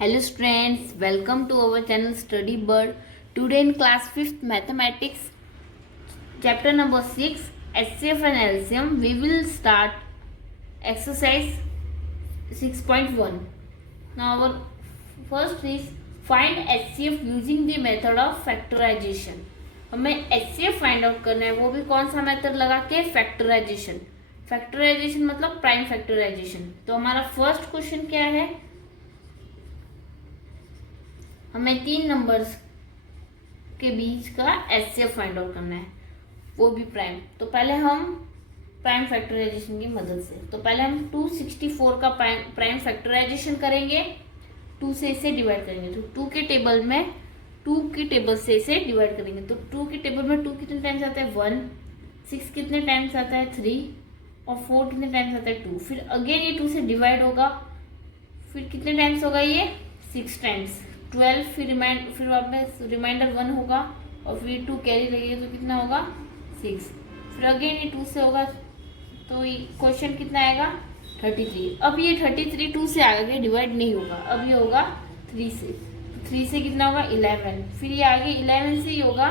Hello students, welcome to our channel Study Bird. Today in class 5th mathematics chapter number 6 HCF and LCM we will start exercise 6.1. Now our first is find HCF using the method of factorization. हमें HCF find out करना है, वो भी कौन सा method लगा के, factorisation. Factorisation मतलब प्राइम फैक्टराइजेशन. तो हमारा फर्स्ट क्वेश्चन क्या है, हमें 3 नंबर्स के बीच का एचसीएफ फाइंड आउट करना है, वो भी प्राइम. तो पहले हम प्राइम फैक्टराइजेशन की मदद से, तो पहले हम 264 का प्राइम फैक्टराइजेशन करेंगे. 2 से इसे डिवाइड करेंगे, तो 2 के टेबल में 2 की टेबल से इसे डिवाइड करेंगे. तो 2 की टेबल में 2 कितने टाइम्स आता है 1, 6 कितने टाइम्स आता है 3 और 4 कितने टाइम्स आता है 2. फिर अगेन ये 2 से डिवाइड होगा, फिर कितने टाइम्स होगा ये 6 टाइम्स 12. फिर वापस रिमाइंडर 1 होगा और फिर 2 कैरी लगेगी तो कितना होगा 6. फिर अगेन ये 2 से होगा, तो ये क्वेश्चन कितना आएगा 33. अब ये 33 2 से आगे डिवाइड नहीं होगा, अब ये होगा 3 से. 3 से कितना होगा 11. फिर ये आगे 11 से ही होगा.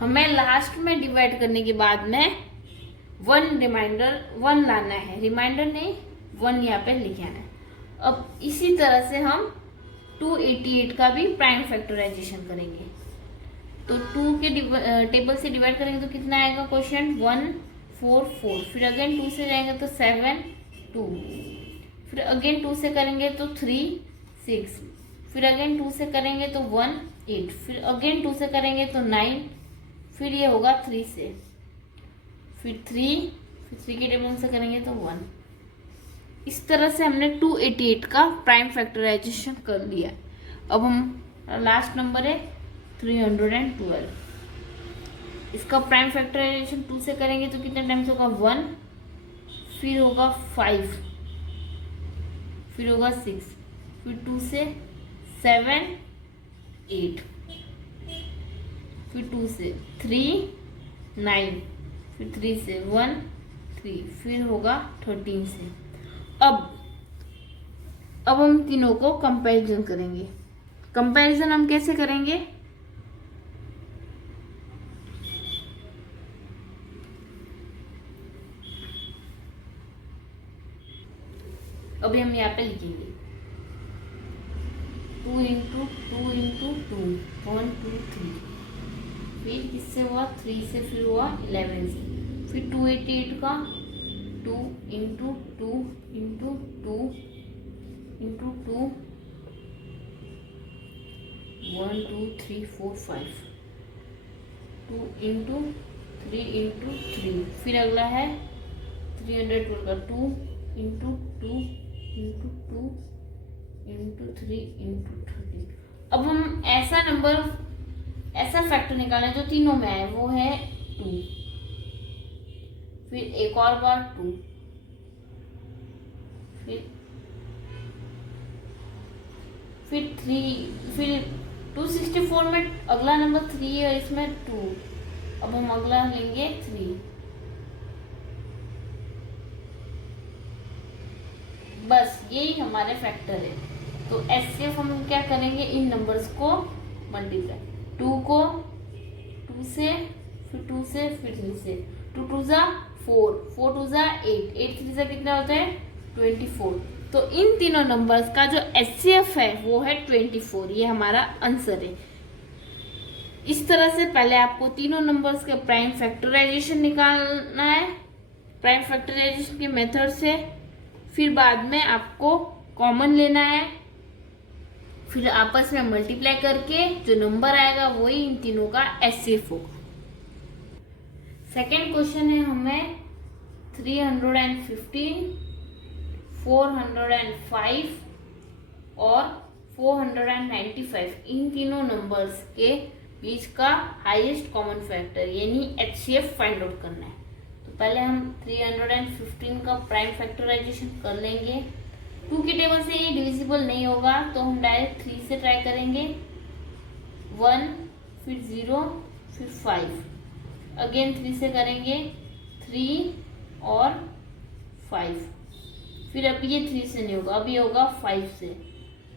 हमें लास्ट में डिवाइड करने के बाद में 1 लाना है, रिमाइंडर नहीं 1 यहाँ पे लिखे आना है. अब इसी तरह से हम 288 का भी प्राइम फैक्टराइजेशन करेंगे. तो 2 के टेबल से डिवाइड करेंगे तो कितना आएगा क्वेश्चन 1 4 4. फिर अगेन 2 से जाएंगे तो 7 2. फिर अगेन 2 से करेंगे तो 3 6. फिर अगेन 2 से करेंगे तो 1 8. फिर अगेन 2 से करेंगे तो 9. फिर ये होगा 3 से, फिर 3 के टेबल से करेंगे तो 1. इस तरह से हमने 288 का प्राइम फैक्टराइजेशन कर लिया. अब हम लास्ट नंबर है 312. इसका प्राइम फैक्टराइजेशन 2 से करेंगे तो कितने टाइम्स होगा 1, फिर होगा 5, फिर होगा 6, फिर 2 से 7 8, फिर 2 से 3 9, फिर 3 से 1 3, फिर होगा 13 से. अब हम तीनों को कंपैरिजन करेंगे. कंपैरिजन हम कैसे करेंगे, अभी हम यहाँ पे लिखेंगे 2 इंटू 2 इंटू 2 1 2 3. फिर किससे हुआ 3 से, फिर हुआ 11 से. फिर 288 का 2 into 2 into 2 into 2 1 2 3 4 5 2 into 3 into 3. फिर अगला है 312 का 2 इंटू 2 इंटू 2 इंटू 3 इंटू 13. अब हम ऐसा फैक्टर निकालें जो तीनों में है, वो है 2. फिर एक और बार 2, फिर 3. फिर 264 में अगला नंबर 3 है और इसमें 2. अब हम अगला लेंगे 3. बस यही हमारे फैक्टर है. तो एचसीएफ हम क्या करेंगे, इन नंबर्स को मल्टीप्लाई. 2 को 2 से, फिर 2 से, फिर 3 से. 2 2 जा 4 4 2 जा 8 8 3 से कितना होता है 24. तो इन तीनों नंबर्स का जो एचसीएफ है वो है 24. ये हमारा आंसर है. इस तरह से पहले आपको तीनों नंबर्स का प्राइम फैक्टराइजेशन निकालना है, प्राइम फैक्टराइजेशन के मेथड से. फिर बाद में आपको कॉमन लेना है, फिर आपस में मल्टीप्लाई करके जो नंबर आएगा वही इन तीनों का एचसीएफ होगा. सेकेंड क्वेश्चन है हमें 315 405 और 495 इन तीनों नंबर्स के बीच का हाईएस्ट कॉमन फैक्टर यानी एचसीएफ फाइंड आउट करना है. तो पहले हम 315 का प्राइम फैक्टराइजेशन कर लेंगे. 2 की टेबल से ये डिविजिबल नहीं होगा तो हम डायरेक्ट 3 से ट्राई करेंगे. 1 फिर 0 फिर 5, अगेन 3 से करेंगे 3 और 5, फिर अब ये 3 से नहीं होगा, अब ये होगा 5 से।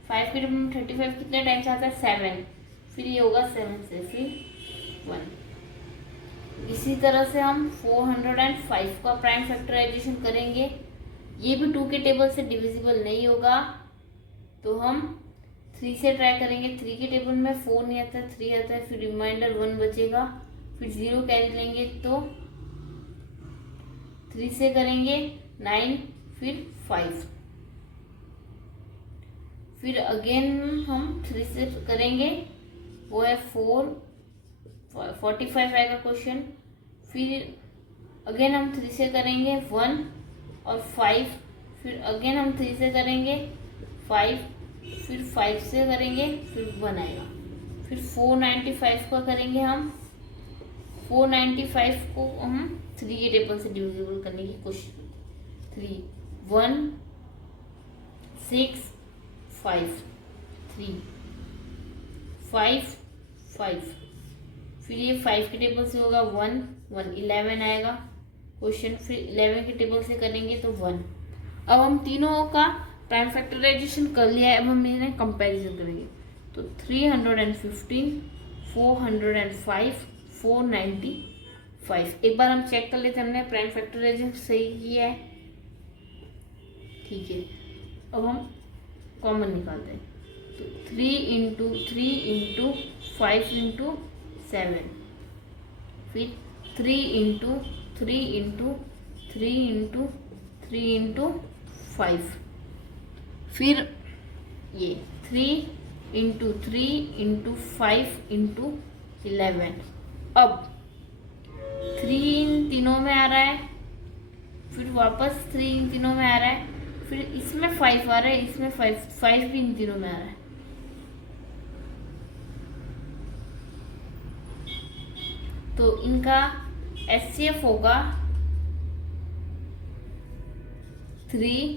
5 के टेबल में 35 कितने टाइम्स आता है? 7। फिर ये होगा 7 से, फिर 1। इसी तरह से हम 405 का प्राइम फैक्टराइजेशन करेंगे। ये भी 2 के टेबल से डिविजिबल नहीं होगा, तो हम 3 से ट्राई करेंगे। 3 के टेबल में 4 नहीं आता है, 3 आता है, फिर रिमाइंडर 1 बचेगा, फिर 0 कैरी लेंगे तो 3 से करेंगे 9, फिर 5, फिर अगेन हम 3 से करेंगे, वो है 4, 45 आएगा क्वेश्चन। फिर अगेन हम 3 से करेंगे 1 और 5, फिर अगेन हम 3 से करेंगे 5, फिर 5 से करेंगे, फिर 1 आएगा। फिर 495 का करेंगे हम, 495 को हम 3 के टेबल से डिविजिबल करने की कोशिश करते हैं। 3 1 6 5 3 5 5, फिर ये 5 के टेबल से होगा 1 1 11 आएगा क्वेश्चन। फिर 11 के टेबल से करेंगे तो 1। अब हम तीनों का प्राइम फैक्टराइजेशन कर लिया है, अब हम इन्हें कंपैरिजन करेंगे। तो 315 405 495। एक बार हम चेक कर लेते हैं हमने प्राइम फैक्टराइजेशन सही किया है, ठीक है। अब हम कॉमन निकालते हैं, तो 3 इंटू 3 इंटू 5 इंटू 7, फिर 3 इंटू 3 इंटू 3 इंटू 3 इंटू 5, फिर ये 3 इंटू 3 इंटू 5 इंटू 11। अब 3 इन तीनों में आ रहा है, फिर वापस 3 इन तीनों में आ रहा है, फिर इसमें 5 आ रहा है, इसमें 5 भी इन तीनों में आ रहा है। तो इनका HCF होगा 3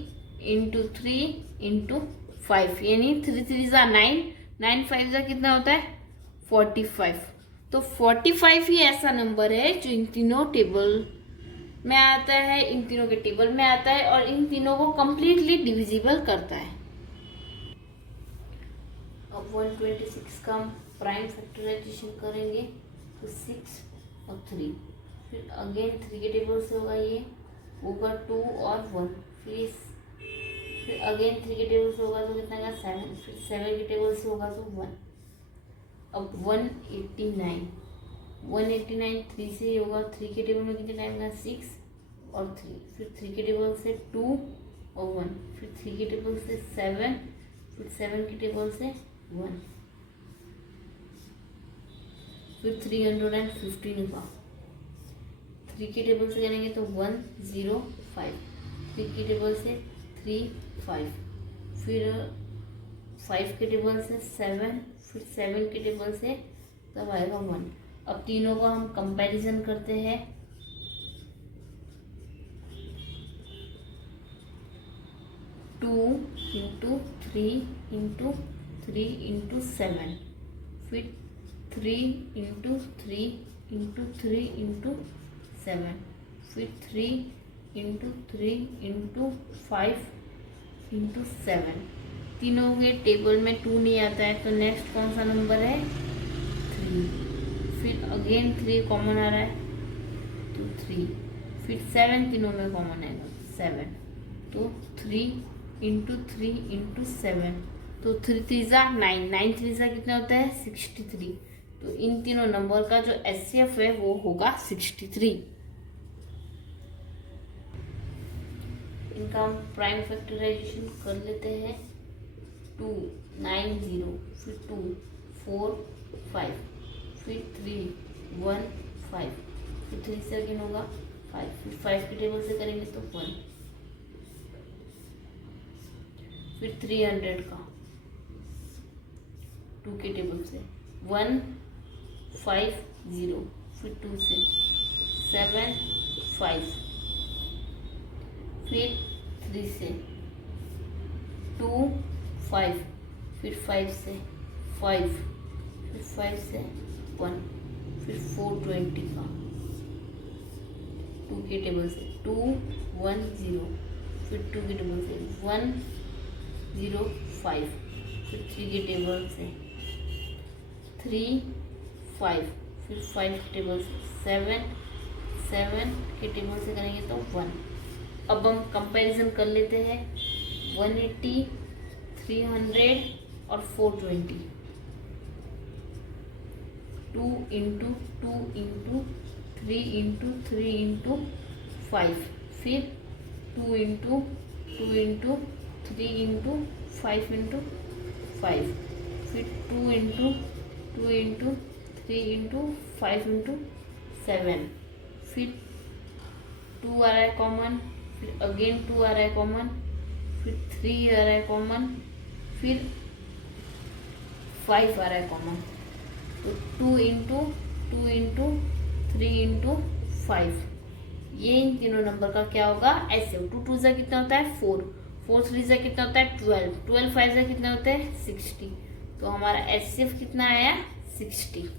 इंटू 3 इंटू 5, यानी 3 3 जा 9, 9 5 जा कितना होता है? 45। तो 45 ही ऐसा नंबर है जो इन तीनों टेबल में आता है, इन तीनों के टेबल में आता है और इन तीनों को कंप्लीटली डिविजिबल करता है। अब 126 का हम प्राइम फैक्टराइजेशन करेंगे, तो 6 और 3, फिर अगेन 3 के टेबल से होगा, ये होगा 2 और 1, फिर अगेन 3 के टेबल से होगा तो कितना का 7, फिर 7 के टेबल से होगा तो 1। अब 189 3 से होगा, 3 के टेबल में कितने टाइम का 6 और 3, फिर 3 के टेबल से 2 और 1, फिर 3 के टेबल से 7, फिर 7 के टेबल से 1, फिर 315 का 3 के टेबल से करेंगे तो 105, 3 के टेबल से 3 5, फिर 5 के टेबल से 7, फिर 7 के टेबल से तब आएगा 1। अब तीनों का हम कंपैरिजन करते हैं, टू इंटू 3 इंटू 3 इंटू 7, फिर 3 इंटू 3 इंटू 3 इंटू 7, फिर 3 इंटू 3 इंटू 5 इंटू 7। तीनों के टेबल में 2 नहीं आता है, तो नेक्स्ट कौन सा नंबर है? 3। फिर अगेन 3 कॉमन आ रहा है तो 3, फिर 7 तीनों में कॉमन आएगा 7, तो 3 इंटू 3 इंटू 7, तो 3 3 जा 9, 9 3 जा कितना होता है? 63। तो इन तीनों नंबर का जो HCF है वो होगा 63। इनका हम प्राइम फैक्टराइजेशन कर लेते हैं। 2 9 0, फिर 2 4 5, फिर 3 1 5, फिर 3 से अगेन होगा 5, फिर 5 के टेबल से करेंगे तो 1, फिर 300 का 2 के टेबल से 1 5 0, फिर 2 से 7 5, फिर 3 से 2 5, फिर 5 से 5, फिर 5 से 1, फिर 420 का 2 के टेबल से 2 1 0, फिर 2 के टेबल से 105, फिर 3 के टेबल से 3 5, फिर 5 के टेबल से 7 के टेबल से करेंगे तो 1। अब हम कंपैरिजन कर लेते हैं 180, 300 और 420। 2 इंटू 2 इंटू 3 इंटू 3 इंटू 5, फिर 2 इंटू 2 इंटू 3 इंटू 5 इंटू 5, फिर 2 इंटू 2 इंटू 3 इंटू 5 इंटू 7, फिर 2 आ रहा है कॉमन, फिर अगेन 2 आ रहा है कॉमन, फिर 3 आ रहा है कॉमन, फिर 5 आ रहा है कॉमन। तो 2 इंटू 2 इंटू 3 इंटू 5, ये इन तीनों नंबर का क्या होगा एचसीएफ। 2 2 जा कितना होता है 4, 4 3 जा कितना होता है 12, 12 5 जा कितना होता है 60। तो हमारा एचसीएफ कितना आया 60।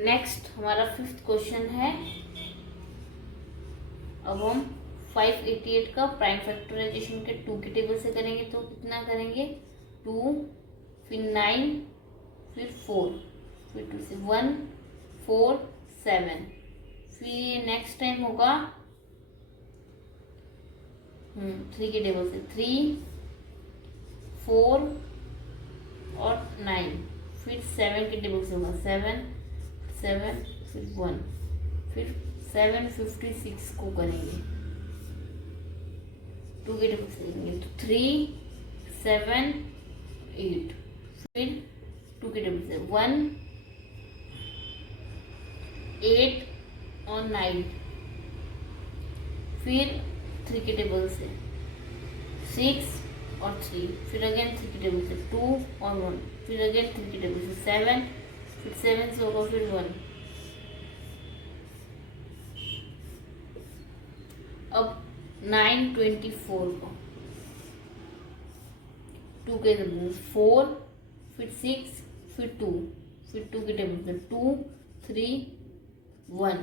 नेक्स्ट हमारा 5th क्वेश्चन है। अब हम 588 का प्राइम फैक्टराइजेशन के 2 के टेबल से करेंगे तो कितना करेंगे 2, फिर 9, फिर 4, फिर 2 से 1 4 7, फिर ये नेक्स्ट टाइम होगा 3 के टेबल से 3 4 और 9, फिर 7 के टेबल से होगा 7 फिर 1, फिर 756 को करेंगे 2 के टेबल से करेंगे तो 3 7 8, फिर 2 के टेबल से 1 8 और 9, फिर 3 के टेबल से 6 और 3, फिर अगेन 3 के टेबल से 2 और 1, फिर अगेन 3 के टेबल से 7, फिर 7 से होगा फिर 1। अब 924 को 2 के टेबल में 4, फिर 6, फिर 2, फिर 2 के टेबल से 2 3 1,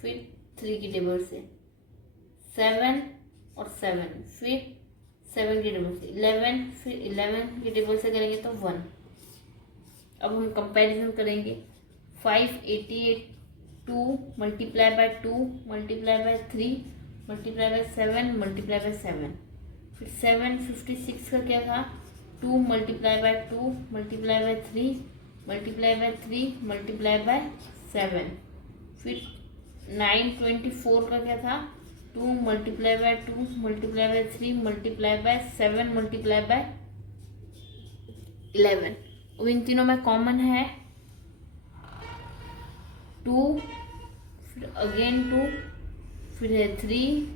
फिर 3 के टेबल से 7 और 7, फिर 7 के टेबल से 11, फिर 11 के टेबल से करेंगे तो 1। अब हम कंपैरिजन करेंगे 588 2 multiply by 2 multiply by 3 multiply by 7 multiply by 7, फिर 756 का क्या था 2 multiply by 2 multiply by 3 multiply by 3 multiply by 7, फिर 924 का क्या था 2 multiply by 2 multiply by 3 multiply by 7 multiply by 11। अब इन तीनों में कॉमन है 2, फिर अगेन 2, फिर है 3,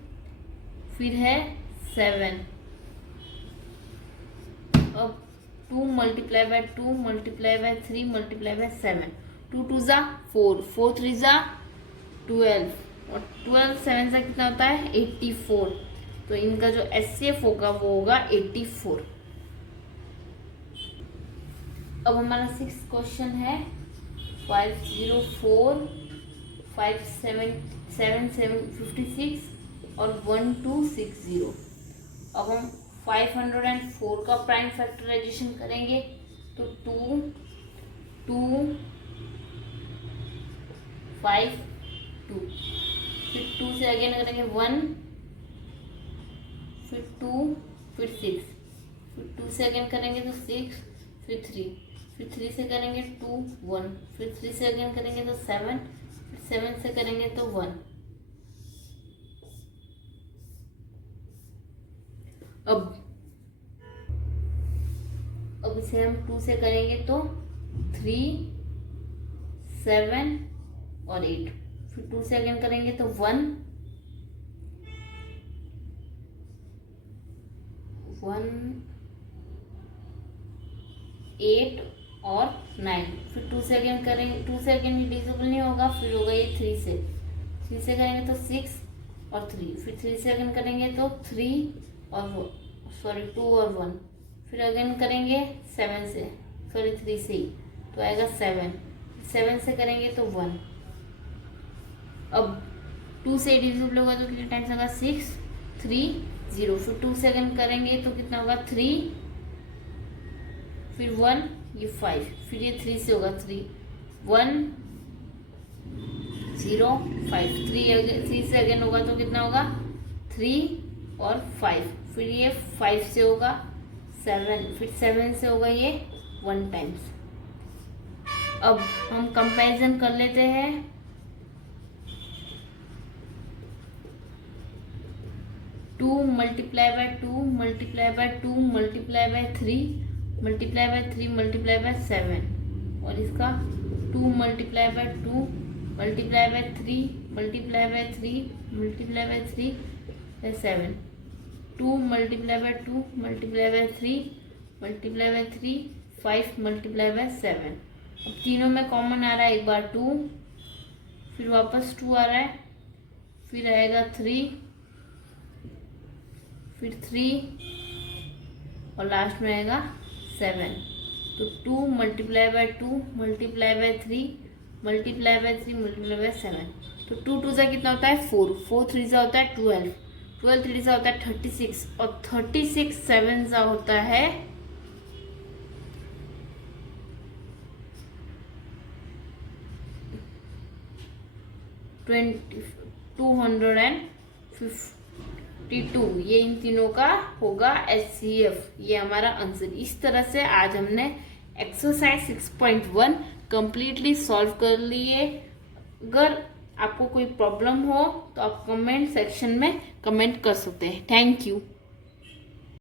फिर है 7। अब 2 multiply by 2 multiply by 3 multiply by 7, 2 2 जा 4, 4 3 जा 12 और 12 7 से कितना होता है 84। तो इनका जो एचसीएफ होगा वो होगा 84। अब हमारा 6th क्वेश्चन है 504 5756 और 1260। अब हम 504 का प्राइम फैक्टराइजेशन करेंगे तो 2 2 5 2, फिर 2 से अगेन करेंगे 1, फिर 2, फिर 6, फिर 2 से अगेन करेंगे तो 6, फिर 3, फिर 3 से करेंगे 2 1, फिर 3 से अगेन करेंगे तो 7, फिर 7 से करेंगे तो 1। अब इसे हम 2 से करेंगे तो 3 7 और 8, फिर 2 से अगेन करेंगे तो 1 8 और 9, फिर 2 से अगेन करेंगे, 2 से अगेन डिविजिबल नहीं होगा, फिर होगा ये 3 से करेंगे तो 6 और 3, फिर 3 से अगेन करेंगे तो 3 और 2 और 1, फिर अगेन करेंगे 7 से 3 से ही तो आएगा 7 से करेंगे तो 1। अब 2 से डिविजिबल होगा तो कितने टाइम्स होगा 6 3 0। फिर 2 से अगर करेंगे तो कितना होगा 3 फिर 1 ये 5 फिर ये 3 से होगा 3 1 0 5 3 से अगेन होगा तो कितना होगा 3 और 5 फिर ये 5 से होगा 7 फिर 7 से होगा ये 1 टाइम्स। अब हम कंपैरिजन कर लेते हैं। 2 multiply by 2 multiply by 2 multiply by 3 multiply by 3 multiply by 7 और इसका 2 multiply by 2 multiply by 3 multiply by 3 multiply by 3 by 7 2 multiply by 2 multiply by 3 multiply by 3 5 multiply by 7। अब तीनों में कॉमन आ रहा है एक बार 2 फिर वापस 2 आ रहा है फिर आएगा 3 फिर 3 और लास्ट में आएगा 7। तो 2 multiply by 2 multiply by 3 multiply by 3 multiply by 7 तो 2 2 से कितना होता है 4 4 3 से होता है 12 12 3 से होता है 36 और 36 7 से होता है 252। ये इन तीनों का होगा HCF। ये हमारा आंसर। इस तरह से आज हमने एक्सरसाइज 6.1 कंप्लीटली सॉल्व कर लिए। अगर आपको कोई प्रॉब्लम हो तो आप कमेंट सेक्शन में कमेंट कर सकते हैं। Thank you.